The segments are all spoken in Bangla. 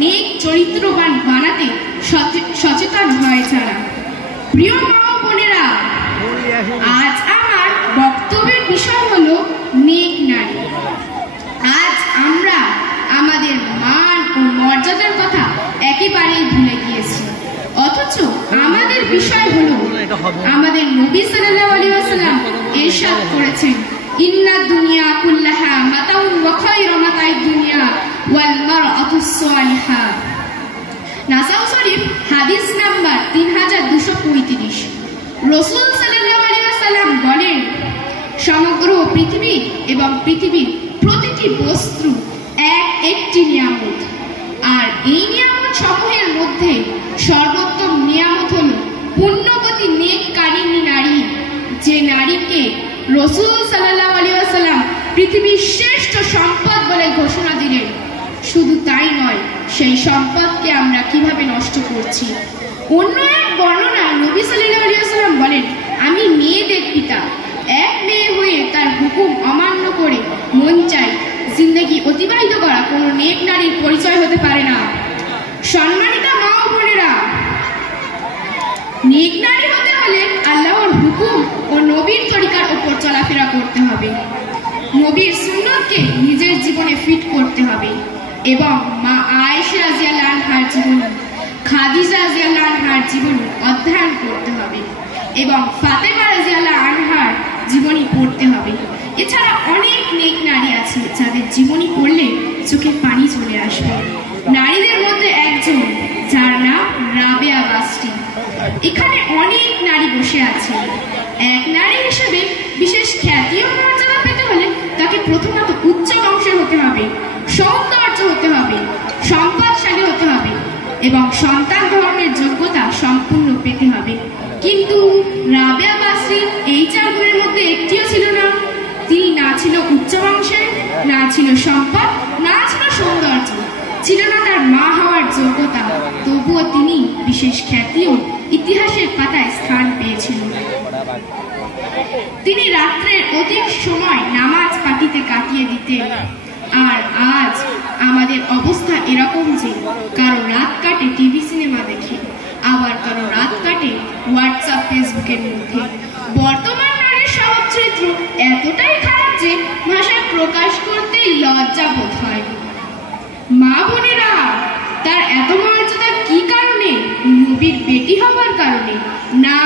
নেক চরিত্রবান বানাতে সচেতন হয় যারা। প্রিয় মা ও বোনেরা, আজ আমার বক্তব্যের বিষয় হলো নেক নারী। আজ আমরা আমাদের মান ও মর্যাদার কথা একেবারেই ভুলে গিয়েছি, অথচ আমাদের বিষয় হলো আমাদের নবী সাল্লাল্লাহু আলাইহি ওয়াসাল্লাম ইরশাদ করেছেন, ইন্না দুনিয়া কুল্লাহা মাতাউন ওয়া খায়রু মাতাইদ দুনিয়া ওয়াল মারআতুস সালিহা। নাসাউ শরীফ হাদিস নাম্বার 3235। রাসূল সাল্লাল্লাহু আলাইহি ওয়াসাল্লাম বলেন, সমগ্র পৃথিবী এবং পৃথিবীর প্রতিটি বস্তু একটি নিয়ামত, আর এই নিয়ামত সমূহের মধ্যে সর্বোত্তম নিয়ামত হল পুণ্যবতী নেককারিণী নারী, যে নারীকে রাসূল সাল্লাল্লাহু আলাইহি ওয়াসাল্লাম পৃথিবীর শ্রেষ্ঠ সম্পদ বলে ঘোষণা দিলেন। শুধু তাই নয়, সেই সম্পদকে আমরা কিভাবে নষ্ট করছি। অন্য এক বর্ণনায় নবী সাল্লাল্লাহু আলাইহি ওয়াসাল্লাম বলেন, আমি মেয়েদের পিতা, এক মেয়ে হয়ে তার হুকুম অমান্য করে মন চাই জিন্দেগি অতিবাহিত করা কোনো নেক নারীর পরিচয় হতে পারে না। সম্মানিতা মা ও বোনেরা, নেক নারী হতে হলে আল্লাহর হুকুম ও নবীর তরিকার উপর চলাফেরা করতে হবে, নবীর সুন্নতকে নিজের জীবনে ফিট করতে হবে এবং মা আয়েশা রাদিয়াল্লাহু আনহার জীবনী, খাদিজা রাদিয়াল্লাহু আনহার জীবনী অধ্যয়ন করতে হবে এবং ফাতেমা রাদিয়াল্লাহু আনহার জীবনী পড়তে হবে। এছাড়া অনেক নেক নারী আছে যাদের জীবনী পড়লে চোখে পানি চলে আসবে। নারীদের মধ্যে একজন, যার নাম রাবেয়া বাস্তি। এখানে অনেক নারী বসে আছে। এক নারী হিসেবে বিশেষ খ্যাতি ও মর্যাদা পেতে হলে তাকে প্রথমত উচ্চ বংশের হতে হবে, সৌন্দর্য হতে হবে, সম্পদশালী হতে হবে এবং সন্তান ধারণের যোগ্যতা সম্পূর্ণ পেতে হবে। কিন্তু রাবেয়া বাস্তির এই চার গুণের মধ্যে একটিও ছিল না। তিনি না ছিল উচ্চ বংশের, না ছিল সম্পদ, না ছিল সৌন্দর্য, ছিল না তার মা হওয়ার যোগ্যতা। তবুও তিনি বিশেষ খ্যাতি ও ইতিহাসের পাতায় স্থান পেয়েছিলেন। তিনি রাত্রের অধিক সময় নামাজ পাঠিতে কাটিয়ে দিতেন। আর আজ আমাদের অবস্থা এরকম যে কারো রাত কাটে টিভি সিনেমা দেখে, আবার কারো রাত কাটে হোয়াটসঅ্যাপ ফেসবুকের মধ্যে। বর্তমান নারীর স্বভাব চরিত্র এতটাই খারাপ যে ভাষায় প্রকাশ করতেই লজ্জা বোধ হয়। মা বোনেরা, তার এত মর্যাদা কি কারণে? নবীর বেটি হওয়ার কারণে? না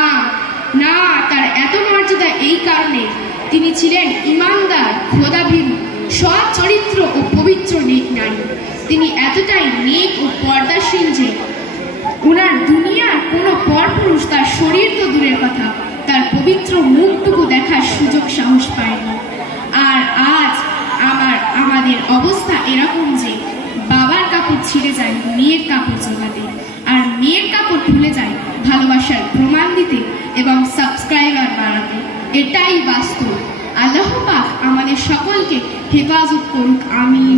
না, তার এত মর্যাদা এই কারণে তিনি ছিলেন ইমানদার, খোদাভীরু, সৎ চরিত্র ও পবিত্র নেক নারী। তিনি এতটাই নেক ও পর্দাশীল যে ওনার দুনিয়ার কোনো পরপুরুষ তার শরীর তো দূরের কথা, তার পবিত্র মুখটুকু দেখার সুযোগ সাহস পায়নি। আর আজ আমাদের অবস্থা এরকম যে বাবার কাপড় ছিঁড়ে যায় মেয়ের কাপড় জোগাতে, আর মেয়ের কাপড় খুলে যায় ভালোবাসার প্রমাণ দিতে এবং সাবস্ক্রাইবার বাড়াতে। এটাই বাস্তব। আল্লাহ পাক আমাদের সকলকে হেফাজত করুক, আমিন।